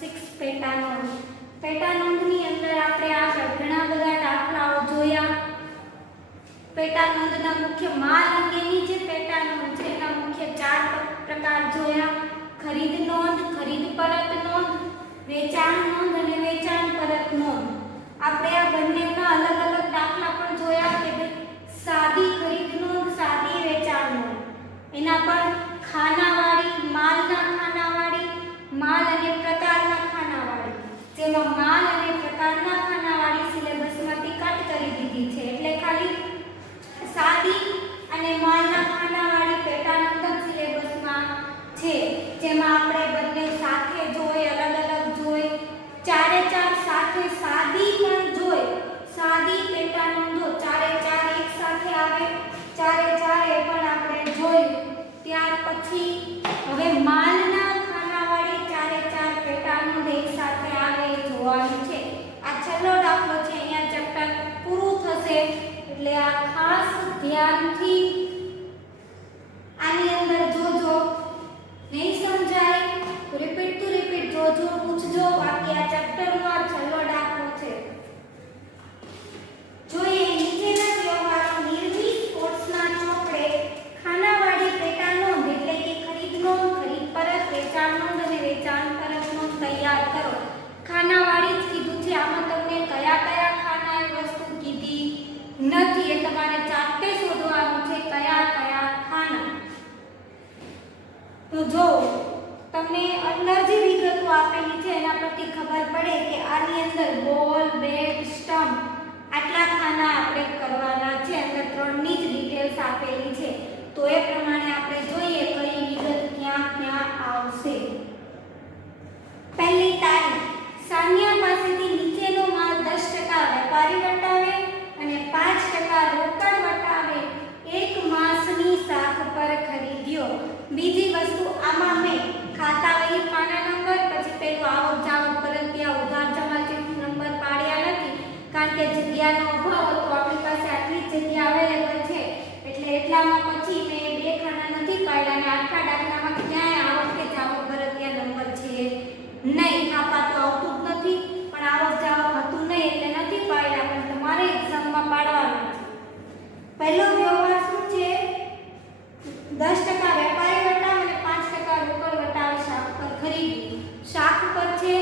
6 પેટા નોંધ. પેટા નોંધની અંદર આપણે આગળ ઘણા બધા દાખલાઓ જોયા. પેટા નોંધના મુખ્ય માલ અંગેની જે પેટા નોંધ છે એના મુખ્ય 4 પ્રકાર જોયા. ખરીદ નોંધ, ખરીદ પરત નોંધ, વેચાણ નોંધ અને વેચાણ પરત નોંધ. આપણે આ બંનેના અલગ અલગ દાખલા પણ જોયા કે સાદી ખરીદ નોંધ, સાદી વેચાણ નોંધ. એના પર ખાનાવાળી, માલના ખાનાવાળી, માલ અને પ્રકારના ખાનાવાળી. જેમાં માલ અને પ્રકારના ખાનાવાળી સિલેબસમાંથી કટ કરી દીધી છે, એટલે ખાલી સાદી અને માલના ખાનાવાળી પેટા નોંધ સિલેબસમાં છે, જેમાં આપણે બંને સાથે જોઈ, અલગ અલગ જોઈ, ચારે ચાર સાથે સાદી પણ જોઈ. સાદી પેટા નોંધો ચારે ચાર એક સાથે આવે, ચારે ચાર એ પણ આપણે જોયું. ત્યાર પછી હવે માલના ખાનાવાળી ચારે ચાર પેટા નોંધ એક સાથે આવે એ જોવાનું છે. આ છેલ્લો દાખલો છે, અહીંયા ચેપ્ટર પૂરું થશે, એટલે આ ખાસ ધ્યાનથી આની અંદર જોજો. નહીં સમજાય તો રિપીટ ટુ રિપીટ જોજો, પૂછજો. બાકી આ ચેપ્ટરનો આ છેલ્લો દાખલો છે. જોઈએ નીચેના વ્યવહારો નિર્મિત કોર્સના ચોપડે ખાનાવાળી પેટા નોંધ એટલે કે ખરીદ નોંધ, ખરીદ પરત, વેચાણ નોંધ અને વેચાણ પરત નોંધ તૈયાર કરો. ખાનાવાળી જ કીધું છે, આમાં તમને કયા કયા ખાના એ વસ્તુ કીધી નથી, એ તમારે જાતે શોધવાનું છે કયા કયા ખાના. તો જો તમને અંદર જે વિગતો આપેલી છે એના પરથી ખબર પડે કે આની અંદર બોલ, બેટ, સ્ટમ્પ આટલા ખાના આપણે કરવાના છે. અંદર ત્રણની જ ડિટેલ્સ આપેલી છે, તો એ પ્રમાણે આપણે જોઈએ કઈ વિગત ક્યાં ક્યાં આવશે. પહેલી તારીખ, સાનિયા પાસેથી નીચેનો માલ 10% વેપારી વટાવે અને 5% રોકડ વટાવે એક માસની શાખ પર ખરીદ્યો. બીજી વસ્તુ આમાં મેં ખાતા વહી ખાના નંબર, પછી પેલું આવક જાવક પરત્યા ઉધાર જમા ચેક નંબર પાડ્યા નથી, કારણ કે જગ્યાનો અભાવ હતો. આપણી પાસે આટલી જ જગ્યા અવેલેબલ છે, એટલે એટલામાં પછી મેં બે ખાના નથી પાડ્યા અને આખા દાખલામાં ક્યાંય આવક કે જાવક પરત્યા નંબર છે નહીં. ખાપા તો આવતું જ નથી, પણ આવક જાવક હતું નહીં એટલે નથી પાડ્યા, પણ તમારે એક્ઝામમાં પાડવાના છે. પહેલો વ્યવહાર શું છે? 10% વેપારી વટાવ અને 5% રોકડ વટાવે શાખ પર ખરીદ્યું. શાખ પર છે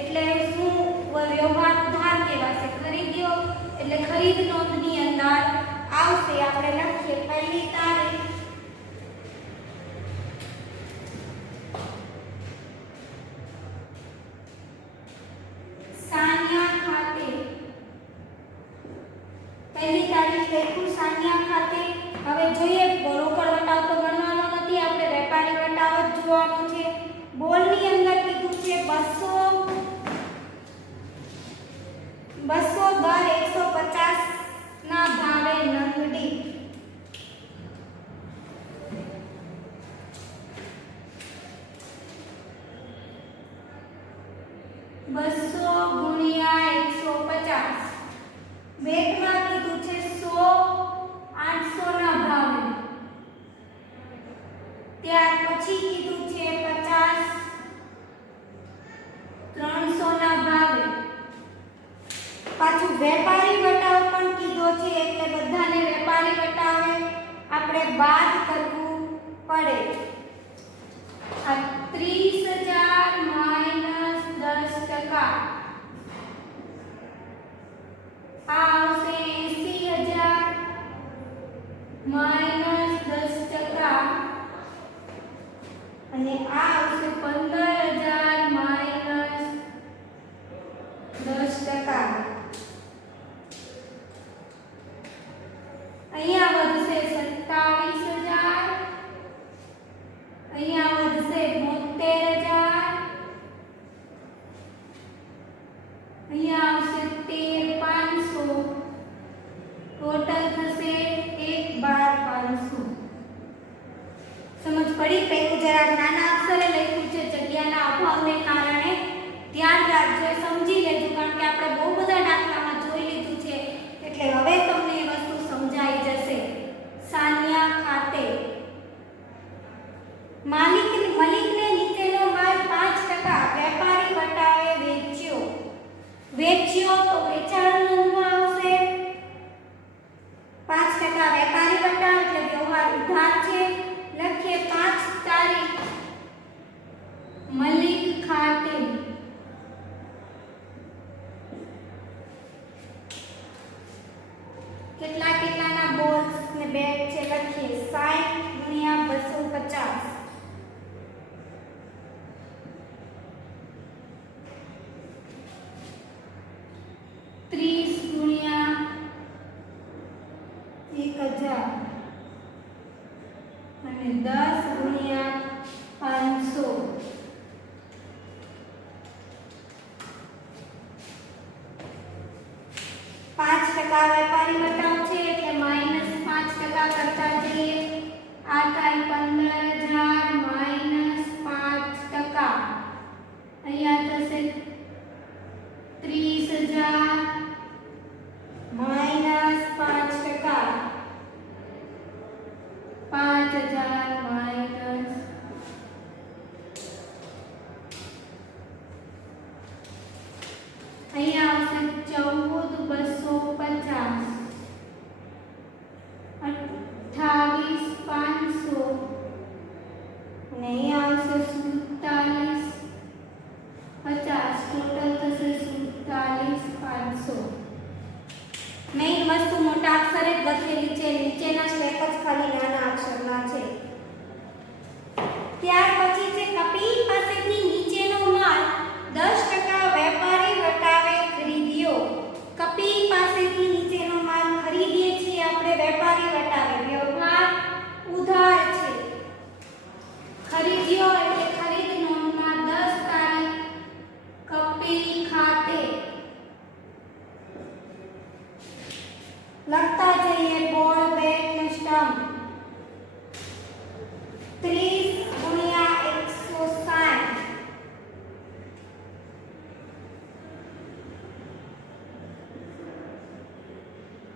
એટલે શું વ્યવહાર ઉધાર કહેવાશે. ખરીદ્યો એટલે ખરીદ નોંધની અંદર આવશે. આપણે લખીએ પહેલી તારીખ, સાનિયા ખાતે. પહેલી તારીખ લખ્યું સાનિયા ખાતે. હવે જોઈએ રોકડ વટાવ તો ગણવાનો નથી, આપણે વેપારી વટાવ જ જોવાનો છે. બોલની અંદર કીધું છે 200 દર 150 ના ભાવે નંગ દીઠ. બસો ગુણ્યા 150. બેટમાં કીધું છે 100 800 ના ભાવે. ત્યાર પછી કીધું છે 50 300 ના ભાવે. પાછું વેપારી વટાવ પણ કીધો છે, એટલે બધાને વેપારી વટાવે આપણે બાદ કરવું પડે. આ 30,000 માઈનસ 10%, આ આવશે 80,000 માઈનસ 10%, અને આ આવશે 15,000 માઈનસ 10%. અહીંયા વધશે 27,000, અહીંયા વધશે 72,000, અહીંયા આવશે 13,500, ટોટલ થશે 1,12,500. સમજ પડી? પહેલું જરા નાના અક્ષરે લખ્યું છે, જગ્યાના અભાવને કારણે ધ્યાન રાખજો, સમજી લેજો, કારણ કે આપણે બહુ બધા દાખલામાં જોઈ લીધું છે, એટલે હવે તમને એ વસ્તુ સમજાઈ જશે. સાનિયા ખાતે મલિકને નીચેનો માલ 5% વેપારી વટાવે અને 10 ગુણ્યા 500 5% વેપારી વટાવ છે એટલે -5% કરતા જઈએ આ થાય 15,000 -5%. અહીંયા થશે 30,000 -5%. 5,000 માઈનસ અહીંયા આવશે 14,250 28,500 અને અહીંયા આવશે 47,50 ટોટલ થશે 47,500. મેઇન વસ્તુ મોટા અક્ષરે જ લખેલી છે, નીચેના સ્ટેપ જ ખાલી નાના અક્ષરના છે. ત્યાર પછી છે કપી પાસેથી નીચેનો માલ 10% વેપારી વટાવે ખરીદ્યો. કપી પાસેથી નીચેનો માલ ખરીદીએ છીએ આપણે વેપારી વટાવે. વ્યવહાર ઉધાર છે. ખરીદ્યો એટલે ખરીદ નોંધમાં 10 તારીખ કપી ખાતે લખતા જઈએ. બોલ બેટ ને સ્ટમ્પ 30 ગુણ્યા 160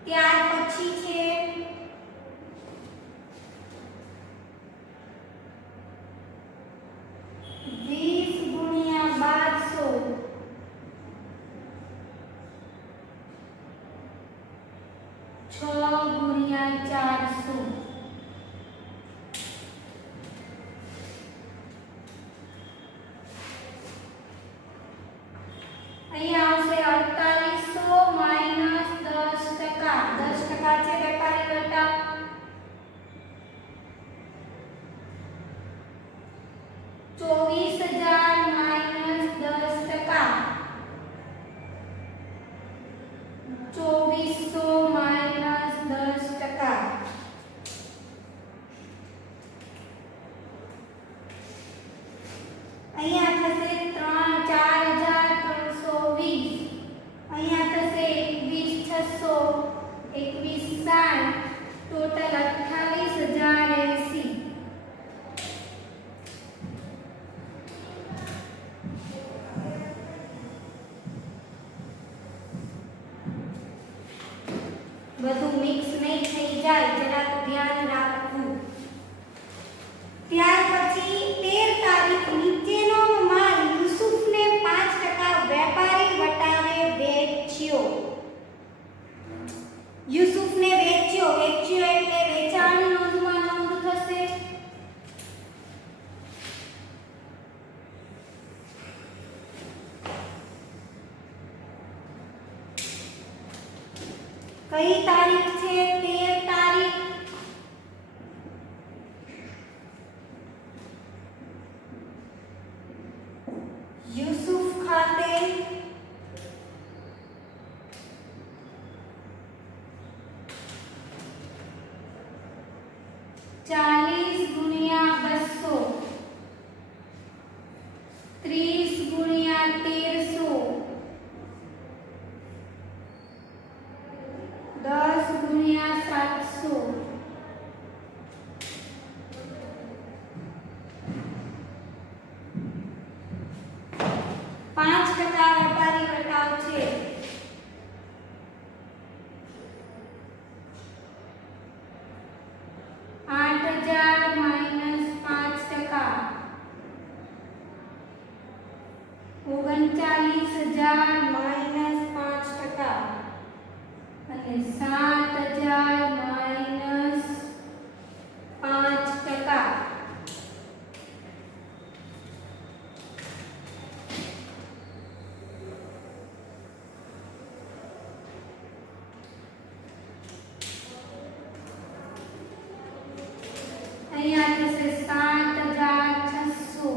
ત્યાર પછી છે 20 ગુણ્યા 1200 6 ગુણ્યા 400 અહીંયા આવશે 4800 માઈનસ 10%. 10% છે વેપારી વટાવ. 24,000 માઈનસ 10%. 2400 માઈનસ 10%. અહીંયા થશે 4,320. અહીંયા થશે 21,600 21,60 ટોટલ 28,080. બધું મિક્સ નહીં થઈ જાય જરાક ધ્યાન રાખવું. ત્યાર પછી 13 તારીખ નીચેનો માલ યુસુફને 5% વેપારી વટાવે વેચ્યો. યુસુફને વેચ્યો. વેચ્યો એટલે વેચાણ નોંધમાં નોંધ થશે. કઈ તારીખ છે? 13 તારીખ. યુસુફ ખાતે 40 ગુણ્યા 200 30 ગુણ્યા 1300 10 ગુણ્યા 700 5% વેપારી વટાવ છે. 8,000 માઈનસ 5%. 39,000 માઈનસ 5% અને 7,000 માઈનસ 5%. અહીંયા થશે 7,600.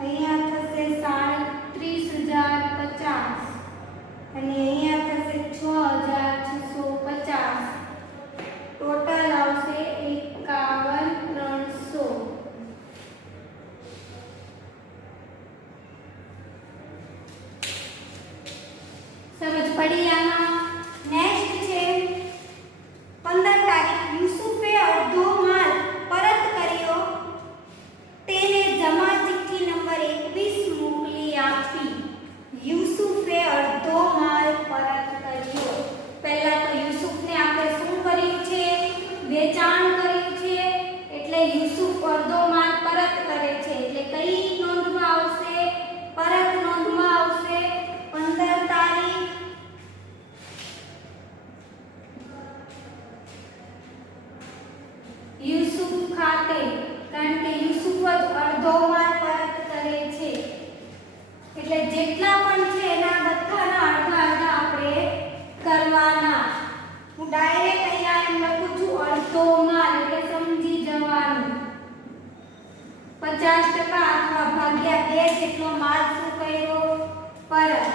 અહીંયા થશે 37,050 અને અહીંયા થશે 6,620. અડધો માલ પરત કરે છે એટલે કઈ નોંધમાં આવશે? પરત નોંધમાં આવશે 15 તારીખ યુસુફ ખાતે, કારણ કે યુસુફ જ અડધો માલ પરત કરે છે એટલે જેટલા પણ છે એના બધાના અડધા અડધા આપણે કરવાના. હું ડાયરેક્ટ અહીંયા એમ લખું છું અડધો માલ એટલે સમજી જવાનું 50% અથવા ભાગ્યા 2 જેટલો માલ શું કર્યો? પરત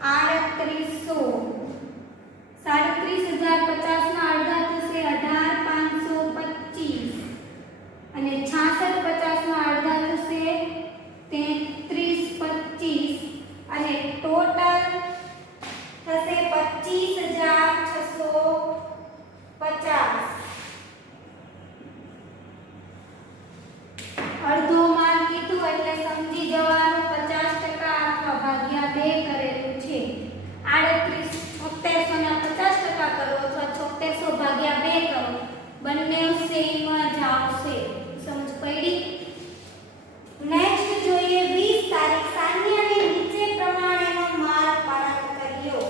3800 37,050 ના અડધા થશે 18,525 અને 66,50 ના અડધા થશે 33,25 અને ટોટલ થશે 25,650. અડધો માલ કીધું એટલે સમજી જવાનું 50% અથવા ભાગ્યા 2 કરેલું છે. 36,7600 ના 50% કરો અથવા 7600 ભાગ્યા 2 કરો, બંને સેમ જ આવશે. સમજ પડી? નેક્સ્ટ જોઈએ 20 તારીખ સાન્યાને નીચે પ્રમાણેનો માલ પરત કર્યો.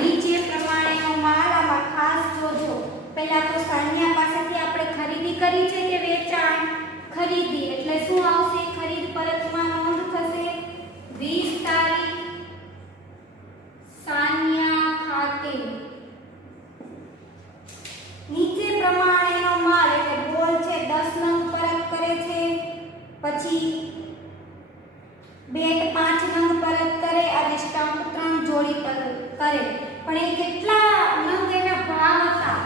નીચે પ્રમાણેનો માલ આમાં ખાસ જોજો. પહેલા તો સાન્યા પાસેથી આપણે ખરીદી કરી છે કે વેચાણ? ખરીદી એટલે શું આવશે? ખરીદ પરતમાં નોંધ થશે 20 તારીખ સાન્યા ખાતે નીચે પ્રમાણેનો માલ એટલે બોલ છે 10 નંગ પરત કરે છે, પછી બેટ 5 નંગ પરત કરે અને સ્ટમ્પ 3 જોડી પરત કરે. પણ એ કેટલા નંગ એના ભાવ હતા?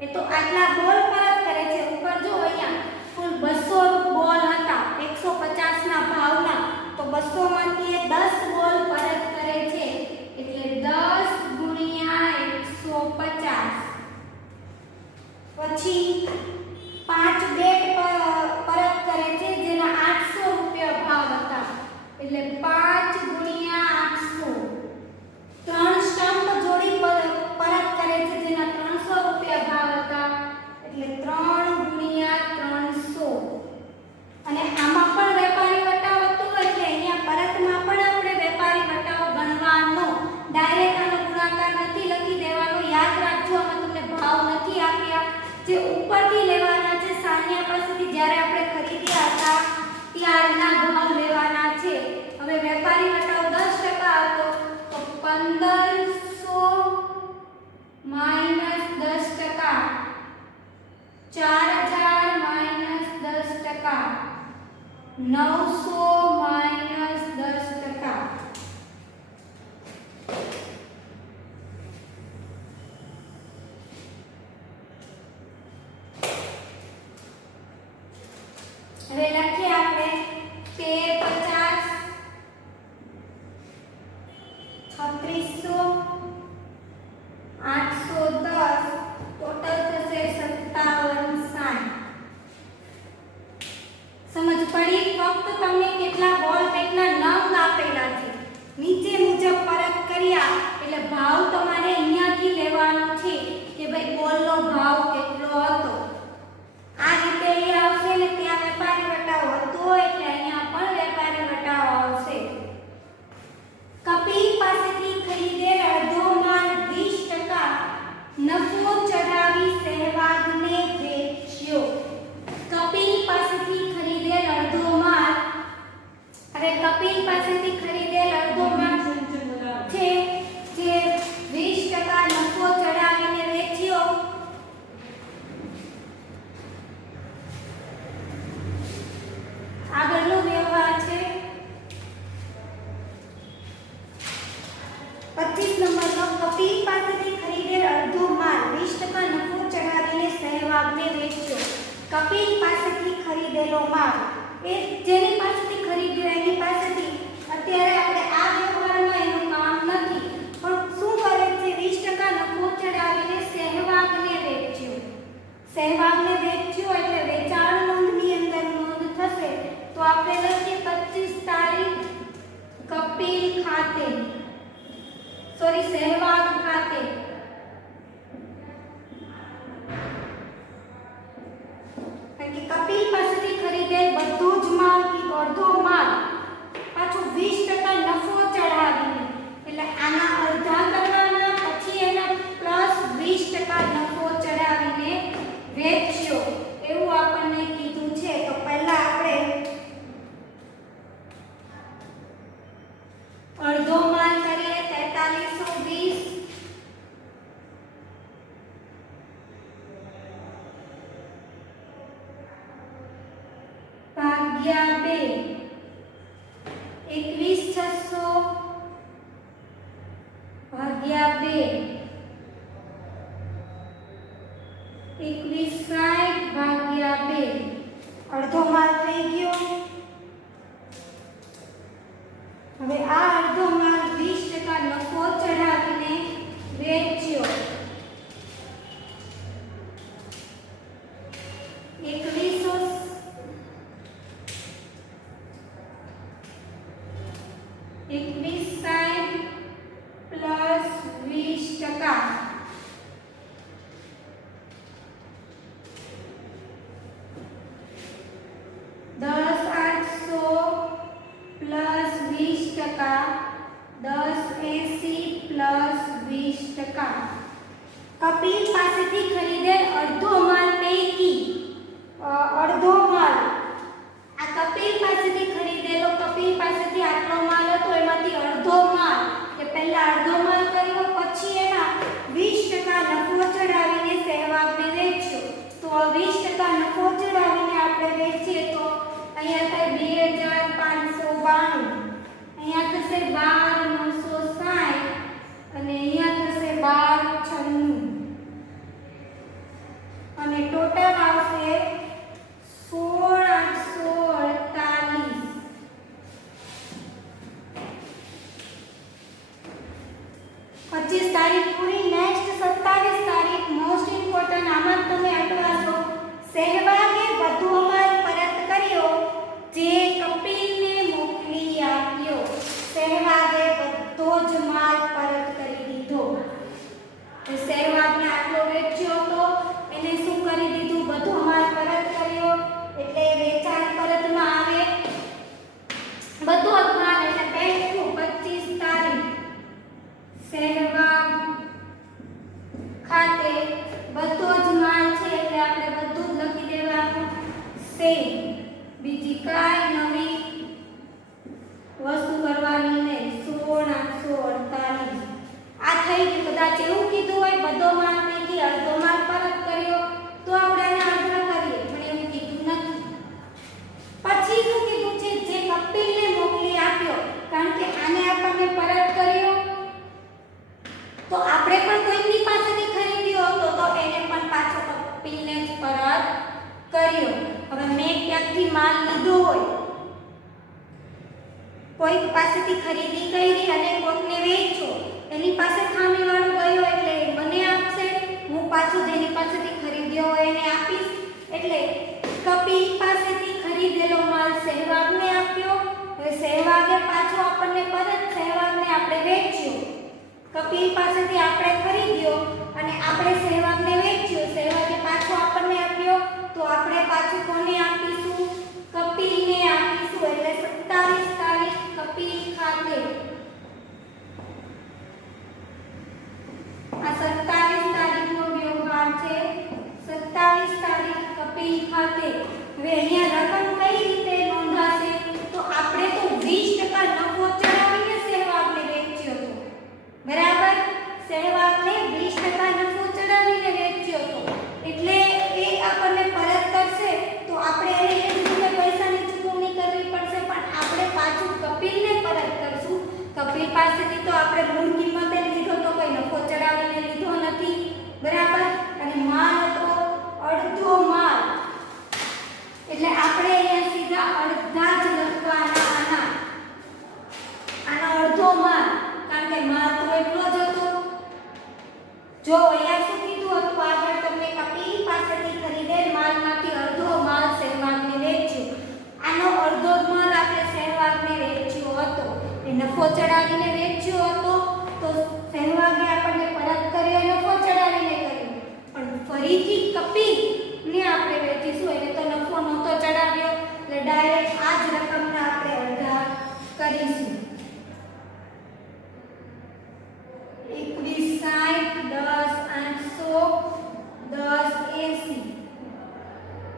એ તો આટલા બોલ પરત કરે છે. ઉપર જો અહીંયા કુલ 200 બોલ હતા 150 ના ભાવના, તો 200 માંથી 10 બોલ પરત કરે છે એટલે 10 ગુણ્યા 150. પછી 5 બેટ પરત કરે છે જેના 800 રૂપિયા ભાવ હતા એટલે 5 ગુણ્યા 800. 3 સ્ટમ્પ જોડી પરત કરે છે જેના 300 રૂપિયા ભાવ હતા એટલે 3 ગુણ્યા 300. અને આમાં પણ વેપારી વટાવ હતો એટલે અહીંયા પરતમાં પણ આપણે વેપારી વટાવ ગણવાનો. ડાયરેક્ટ આનો ગુણાકાર નથી લખી દેવાનો. યાદ રાખજો આમાં તમને ભાવ નથી આપ્યા, જે ઉપરથી લેવાના છે. સાન્યા પાસેથી જ્યારે આપણે ખરીદ્યા હતા ત્યારના ભાવ લેવાના છે. હવે વેપારી વટાવ 10% હતો તો 1500 માઈનસ 10%, 4000 માઈનસ 10%, 900 માઈનસ 10%. હવે લખીએ આપણે 1350 3600 810 ટોટલ થશે 5760. સમજ પડી? ફક્ત તમને કેટલા બોલ પેટના નંગ આપેલા છે, નીચે મુજબ પરત કર્યા એટલે ભાવ તમારે અહીંયાથી લેવાનો છે કે ભાઈ બોલનો ભાવ કેટલો હતો. આ રીતે અહીં આવશે ને ત્યાં વેપારી વટાવ હતો એટલે અહીંયા પણ વેપારી વટાવ આવશે. કપિલ પાસેથી ખરીદેલ અડધો માલ 20% નફો ચડાવી સહેવાગને વેચ્યો. કપિલ પાસેથી ખરીદેલ અડધો માલ, હવે કપિલ પાસેથી ખરીદેલ અડધો માલ છે જે 20% નફો ચડાવીને વેચ્યો. આગળનો વ્યવહાર છે 25 નંબરનો. કપિલ પાસેથી ખરીદેલ અડધો માલ 20% નફો ચડાવીને સહેવાગને વેચ્યો. કપિલ પાસેથી ખરીદેલો માલ એ જેની પાસેથી ખરીદ્યો એની પાસેથી અત્યારે આપણે આ વ્યવહારમાં એનું કામ નથી, પણ શું કરે છે? 20% નફો ચડાવીને સહેવાગને વેચ્યો. સહેવાગને વેચ્યો એટલે વેચાણ નોંધની અંદર નોંધ થશે. તો આપણે લખીએ 25 તારીખ કપિલ ખાતે, સોરી સહેવાગ ખાતે અડધો માલ પાછું 20% નફો ચડાવીને, એટલે આના અડધા કરવાના, પછી એના પ્લસ 20% નફો ચડાવીને વેચ્યો એવું આપણને કીધું છે. તો પહેલા આપણે અડધો માલ કરીએ 4320 ભાગ્યા 2 21600 ભાગ્યા 2 2160 ભાગ્યા 2 અડધો માલ થઈ ગયો. હવે આ અડધો માલ 20% નફો ચડાવીને વેચ્યો. 2160 પ્લસ 20%, 10800 પ્લસ 20%, 1080 પ્લસ 20%. કપિલ પાસેથી ખરીદેલ અડધો માલ પૈકી અડધો માલ, આ કપિલ પાસેથી ખરીદેલો, કપિલ પાસેથી આટલો માલ હતો એમાંથી અડધો માલ, કે પહેલા અડધો માલ કર્યો પછી એના 20% નફો ચડાવીને સહેવાગને વેચ્યો. તો 20% નફો ચડાવીને આપણે વેચીએ તો અહીંયા થાય 2592, અહીંયા થશે 12960 અને અહીંયા થશે 1296 અને ટોટલ આવશે 16848. 25 તારીખ પૂરી. નેક્સ્ટ 27 તારીખ મોસ્ટ ઇમ્પોર્ટન્ટ. આમાં તમે અટવાશો. સહેવાગે બધો માલ પરત કર્યો જે કપિલને મોકલી આપ્યો. સહેવાગે બધો જ માલ પરત કરી દીધો. સહેવાગને આટલો વેચ્યો હતો, એને શું કરી દીધું? બધો માલ પરત કર્યો. એટલે વેચાણ પરતમાં આવે બધો જ માલ, એટલે પહેલું 25 તારીખ સહેવાગ ખાતે બધો જ માલ છે એટલે આપણે બધું જ લખી દેવાનું. સેમ, બીજી કાંઈ નવી વસ્તુ કરવાની નહીં. 16848 આ થઈ ગયું. કદાચ એવું કીધું હોય બધો માલ પૈકી અડધો માલ પરત કર્યો તો આપણે એને અડધા કરીએ, પણ એવું કીધું નથી. પછી શું કીધું છે? જે કપિલને મોકલી આપ્યો. કારણ કે આને આપણને પરત કર્યો તો આપણે પણ કોઈની પાસેથી ખરીદ્યો હતો તો એને પણ પાછો કપિલને જ પરત કર્યો. હવે મેં ક્યાંકથી માલ લીધો હોય, કોઈક પાસેથી ખરીદી કરી અને કોઈકને વેચ્યો, એની પાસે ખામીવાળો ગયો એટલે મને આપશે, હું પાછો જેની પાસેથી ખરીદ્યો હોય એને આપીશ. એટલે કપિલ પાસેથી ખરીદેલો માલ સહેવાગને આપ્યો. હવે સહેવાગે પાછો આપણને પરત, સહેવાગને આપણે વેચ્યો. કપિલ પાસેથી આપણે ખરીદ્યો અને આપણે સહેવાગને વેચ્યો, સહેવાગે પાછો આપણને આપ્યો. તો આપણે પાછું કોને આપીશું? કપિલને આપીશું. એટલે 27 તારીખ કપિલ ખાતે, આ 27 તારીખનો વ્યવહાર છે. 27 તારીખ કપિલ ખાતે. હવે અહીંયા રકમ કઈ રીતે નોંધાશે? તો આપણે તો 20% નફો ચડાવીને સહેવાગને વેચ્યો હતો, બરાબર? સહેવાગને 20% નફો ચડાવીને વેચ્યો હતો એટલે એ આપણને પરત કરશે તો આપણે એને એ રીતે પૈસાની ચૂકવણી કરવી પડશે, પણ આપણે પાછું કપિલને પરત કરશું. કપિલ પાસેથી તો આપણે મૂળ કિંમતે લીધો તો કોઈ નફો ચડાવીને લીધો નથી, બરાબર? અને માલ હતો અડધો માલ, એટલે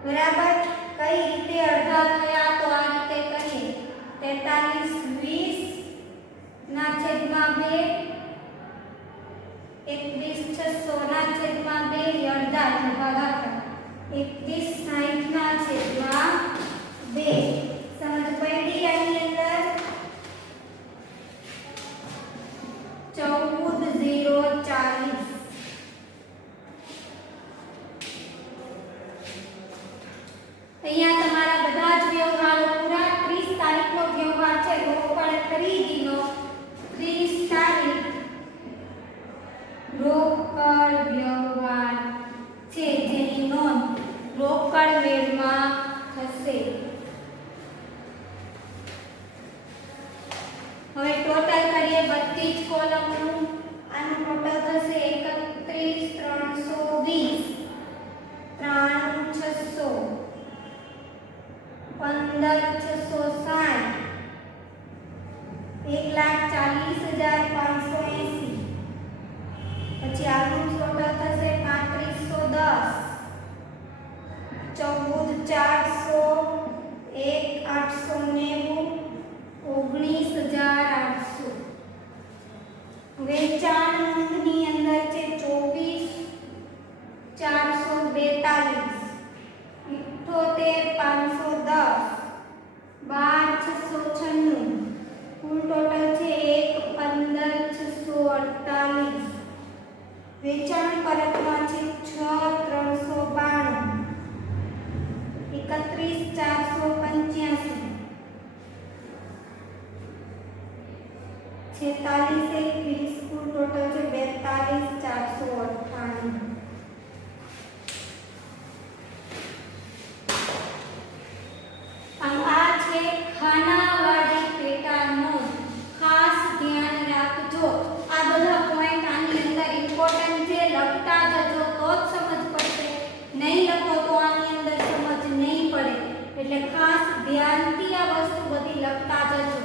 બરાબર. કઈ રીતે અડધા થયા તો આ રીતે કહીએ 43 20 ના છેદમાં 2 21 600 ના છેદમાં 2 અડધા ભાગાકાર 21 60 ના છેદમાં 2 સમજ પડી આની અંદર 14 0 40 અહીંયા તમારા બધા જ વ્યવહારો પૂરા 30 તારીખનો વ્યવહાર છે રોકડ ખરીદીનો 30 તારીખ રોકડ વ્યવહાર છે જેની નોંધ રોકડ મેળમાં થશે. હવે ટોટલ કરીએ બધી જ કોલમનું. આનું ટોટલ થશે 31 320 3 600 15 660 1,40,580 પછી આનું ટોટલ થશે 3510 14 400 1 890 19,800 વેચાણ નોંધની અંદર છે 24 442 78 510 12 696 કુલ ટોટલ છે 1,15,648 વેચાણ પરતમાં છે 6,392 31,485 46 21 કુલ ટોટલ છે 42,498 આ છે ખાનાવાળી પેટા નોંધ. ખાસ ધ્યાન રાખજો આ બધા પોઈન્ટ આની અંદર ઇમ્પોર્ટન્ટ છે. લખતા જજો તો જ સમજ પડશે, નહીં લખો તો આની અંદર સમજ નહીં પડે. એટલે ખાસ ધ્યાનથી આ વસ્તુ બધી લખતા જજો.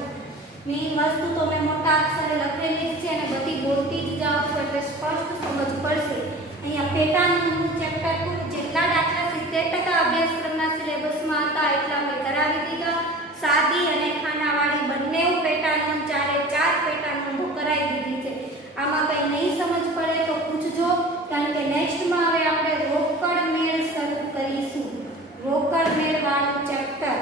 મેં વસ્તુ તો મેં મોટા અક્ષરે લખેલી જ છે અને બધી બોલતી જ જાઉં છું એટલે સ્પષ્ટ સમજ પડશે. અહીંયા પેટા નોંધનું ચેપ્ટર પૂરું. જેટલા દાખલા 70% અભ્યાસક્રમના સિલેબસમાં હતા એટલા મેં કરાવી દીધા. સાદી અને ખાનાવાળી બંને પેટા નોંધ 4 પેટા નોંધો કરાવી દીધી છે. આમાં કંઈ નહીં સમજ પડે તો પૂછજો, કારણ કે નેક્સ્ટમાં હવે આપણે રોકડ મેળ શરૂ કરીશું. રોકડ મેળ વાળું ચેપ્ટર.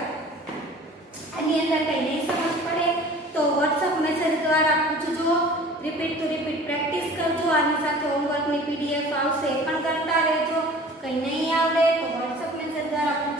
આની અંદર કંઈ નહીં સમજ પડે તો WhatsApp મેસેજ દ્વારા પૂછજો. રિપીટ ટુ રિપીટ પ્રેક્ટિસ કરજો. આની સાથે હોમવર્કની PDF આવશે એ પણ કરતા રહેજો. કંઈ નહીં આવડે તો WhatsApp મેસેજ દ્વારા પૂછજો.